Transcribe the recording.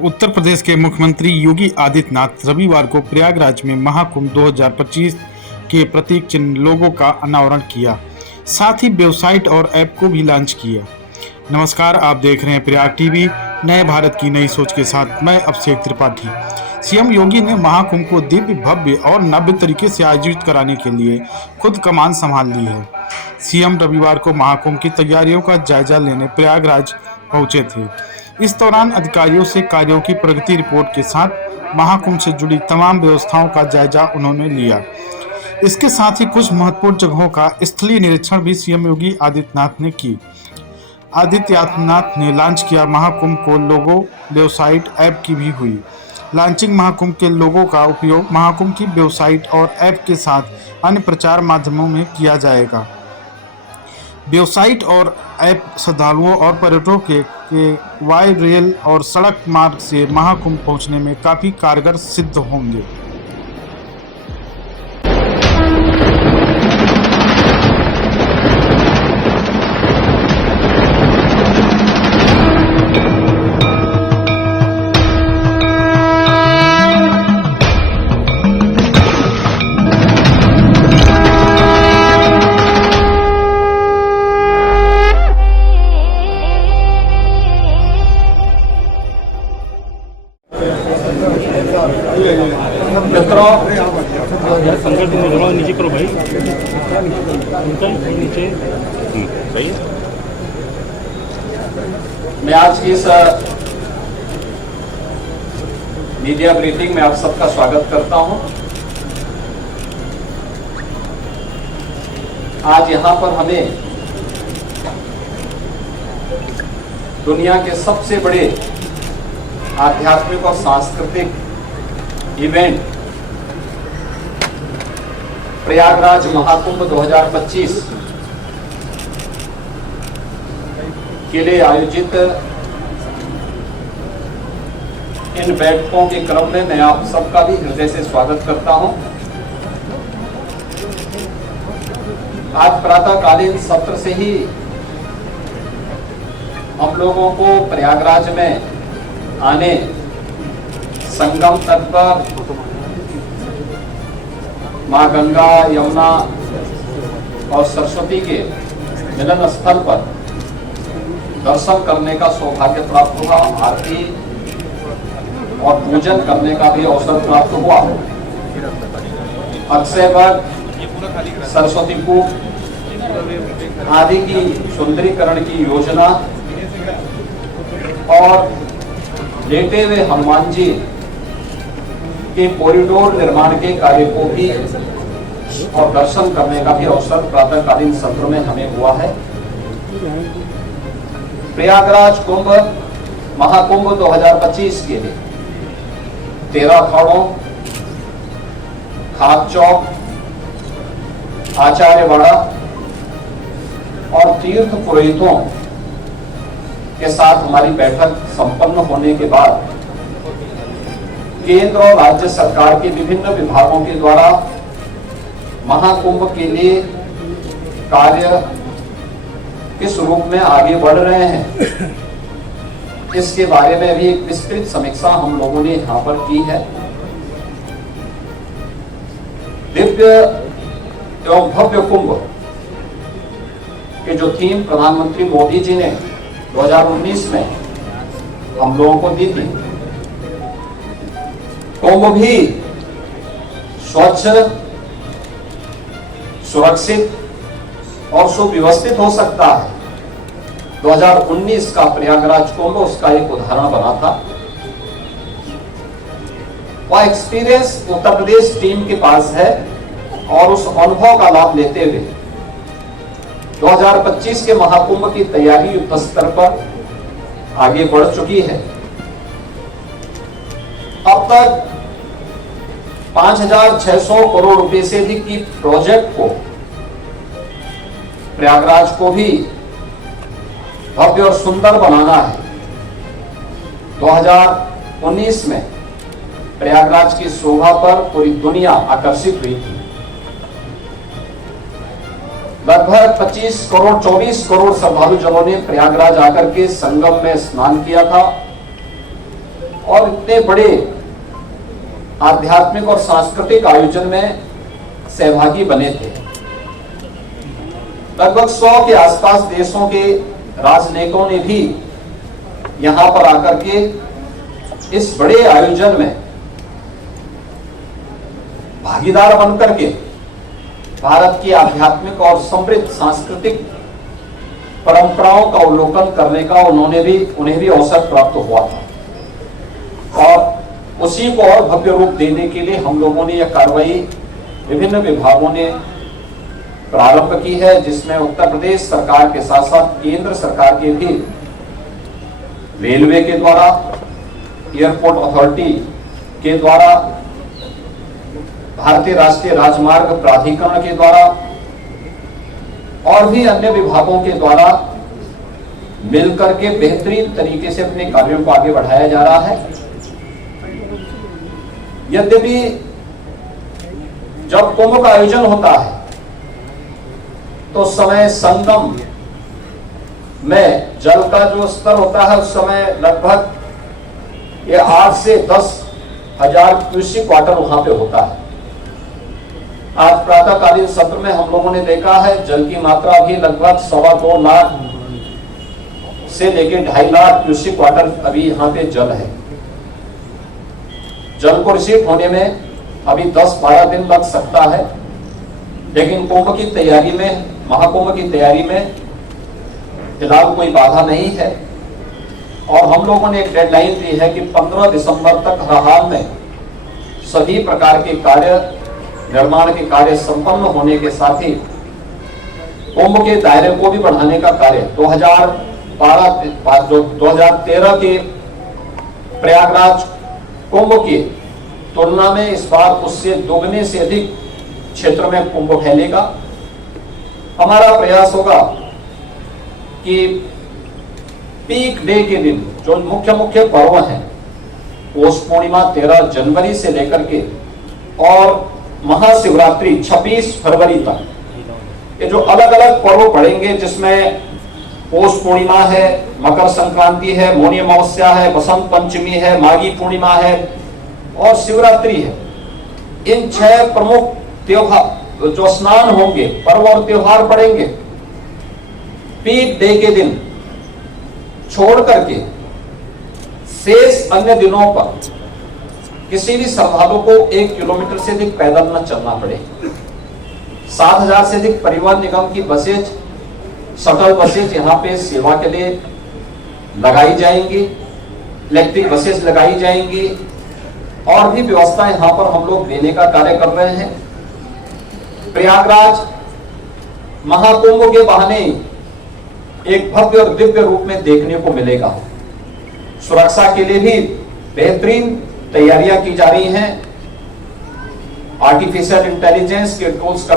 उत्तर प्रदेश के मुख्यमंत्री योगी आदित्यनाथ रविवार को प्रयागराज में महाकुंभ 2025 के प्रतीक चिन्ह लोगों का अनावरण किया। साथ ही वेबसाइट और ऐप को भी लॉन्च किया। नमस्कार, आप देख रहे हैं प्रयाग टीवी, नए भारत की नई सोच के साथ मैं अभिषेक त्रिपाठी। सीएम योगी ने महाकुंभ को दिव्य, भव्य और नव्य तरीके से आयोजित कराने के लिए खुद कमान संभाल ली है। सीएम रविवार को महाकुंभ की तैयारियों का जायजा लेने प्रयागराज पहुंचे थे। इस दौरान अधिकारियों से कार्यों की प्रगति रिपोर्ट के साथ महाकुंभ से जुड़ी तमाम व्यवस्थाओं का जायजा उन्होंने लिया। इसके साथ ही कुछ महत्वपूर्ण जगहों का स्थलीय निरीक्षण भी सीएम योगी आदित्यनाथ ने की। आदित्यनाथ ने लॉन्च किया महाकुंभ को लोगो, वेबसाइट, ऐप की भी हुई लॉन्चिंग। महाकुंभ के लोगों का उपयोग महाकुंभ की वेबसाइट और ऐप के साथ अन्य प्रचार माध्यमों में किया जाएगा। वेबसाइट और ऐप श्रद्धालुओं और पर्यटकों के वाई रेल और सड़क मार्ग से महाकुंभ पहुंचने में काफी कारगर सिद्ध होंगे। संकट में नीचे करो भाई, नीचे सही है। मैं आज की इस मीडिया ब्रीफिंग में आप सबका स्वागत करता हूं। आज यहां पर हमें दुनिया के सबसे बड़े आध्यात्मिक और सांस्कृतिक इवेंट प्रयागराज महाकुंभ 2025 के लिए आयोजित इन बैठकों के क्रम में मैं आप सबका भी हृदय से स्वागत करता हूं। आज प्रातःकालीन सत्र से ही हम लोगों को प्रयागराज में आने, संगम तट पर मां गंगा, यमुना और सरस्वती के मिलन स्थल पर दर्शन करने का सौभाग्य प्राप्त हुआ। आरती और पूजन करने का भी अवसर प्राप्त हुआ। अक्षयवट, सरस्वती कूप आदि की सुंदरीकरण की योजना और लेटे हुए हनुमान जी के कॉरिडोर निर्माण के कार्य को भी और दर्शन करने का भी अवसर प्रातःकालीन सत्र में हमें हुआ है। प्रयागराज कुंभ महाकुंभ 2025 के लिए 13 अखाड़ों, खाक चौक, आचार्यवाड़ा और तीर्थ पुरोहितों के साथ हमारी बैठक संपन्न होने के बाद केंद्र और राज्य सरकार के विभिन्न विभागों के द्वारा महाकुंभ के लिए कार्य किस रूप में आगे बढ़ रहे हैं, इसके बारे में भी एक विस्तृत समीक्षा हम लोगों ने यहां पर की है। दिव्य एवं भव्य कुंभ के जो थीम प्रधानमंत्री मोदी जी ने 2019 में हम लोगों को दी थी, कुंभ भी स्वच्छ, सुरक्षित और सुव्यवस्थित हो सकता है। 2019 का प्रयागराज कुंभ उसका एक उदाहरण बना था। वह एक्सपीरियंस उत्तर प्रदेश टीम के पास है और उस अनुभव का लाभ लेते हुए 2025 के महाकुंभ की तैयारी युद्ध स्तर पर आगे बढ़ चुकी है। अब तक 5,600 करोड़ रुपए से अधिक की प्रोजेक्ट को प्रयागराज को भी भव्य और सुंदर बनाना है। 2019 में प्रयागराज की शोभा पर पूरी दुनिया आकर्षित हुई थी। लगभग 24 करोड़ श्रद्धालु जनों ने प्रयागराज आकर के संगम में स्नान किया था और इतने बड़े आध्यात्मिक और सांस्कृतिक आयोजन में सहभागी बने थे। लगभग 100 के आसपास देशों के राजनयिकों ने भी यहां पर आकर के इस बड़े आयोजन में भागीदार बनकर के भारत की आध्यात्मिक और समृद्ध सांस्कृतिक परंपराओं का अवलोकन करने का उन्हें भी अवसर प्राप्त हुआ था। और उसी को और भव्य रूप देने के लिए हम लोगों ने यह कार्रवाई विभिन्न विभागों ने प्रारंभ की है, जिसमें उत्तर प्रदेश सरकार के साथ साथ केंद्र सरकार के भी रेलवे के द्वारा, एयरपोर्ट अथॉरिटी के द्वारा, भारतीय राष्ट्रीय राजमार्ग प्राधिकरण के द्वारा और भी अन्य विभागों के द्वारा मिलकर के बेहतरीन तरीके से अपने कार्यों को आगे बढ़ाया जा रहा है। यद्यपि जब कुंभ का आयोजन होता है तो उस समय संगम में जल का जो स्तर होता है उस समय लगभग ये 8 से 10 हजार क्यूसेक वाटर वहां पे होता है। आज प्रातःकालीन सत्र में हम लोगों ने देखा है जल की मात्रा भी लगभग 2.25 लाख से लेकर 2.5 लाख क्यूसेक वाटर अभी यहाँ पे जल है। जल को रिसीव होने में अभी 10-12 दिन लग सकता है, लेकिन कुंभ की तैयारी में, महाकुंभ की तैयारी में फिलहाल कोई बाधा नहीं है। और हम लोगों ने एक डेडलाइन दी है कि 15 दिसंबर तक हर हाल में सभी प्रकार के कार्य, निर्माण के कार्य संपन्न होने के साथ ही कुंभ के दायरे को भी बढ़ाने का कार्य 2013 के प्रयागराज कुंभ की तुलना में इस बार उससे दोगुने से अधिक क्षेत्र में कुंभ फैलेगा। हमारा प्रयास होगा कि पीक डे के दिन जो मुख्य मुख्य पर्व हैं, पौष पूर्णिमा 13 जनवरी से लेकर के और महाशिवरात्रि 26 फरवरी तक, ये जो अलग अलग पर्व पड़ेंगे, जिसमें पौष पूर्णिमा है, मकर संक्रांति है, मौनी अमावस्या है, बसंत पंचमी है, माघी पूर्णिमा है और शिवरात्रि है। इन 6 प्रमुख त्योहार जो स्नान होंगे, पर्व और त्योहार पड़ेंगे, पीक डे के दिन छोड़ करके शेष अन्य दिनों पर किसी भी श्रद्धालु को 1 किलोमीटर से अधिक पैदल न चलना पड़े। 7,000 से अधिक परिवहन निगम की बसेज, शटल बसेज यहाँ पे सेवा के लिए लगाई जाएंगी, इलेक्ट्रिक बसेज लगाई जाएंगी और भी व्यवस्था यहाँ पर हम लोग देने का कार्य कर रहे हैं। प्रयागराज महाकुंभ के बहाने एक भव्य और दिव्य रूप में देखने को मिलेगा। सुरक्षा के लिए भी बेहतरीन तैयारियां की जा रही हैं। आर्टिफिशियल इंटेलिजेंस के टूल्स का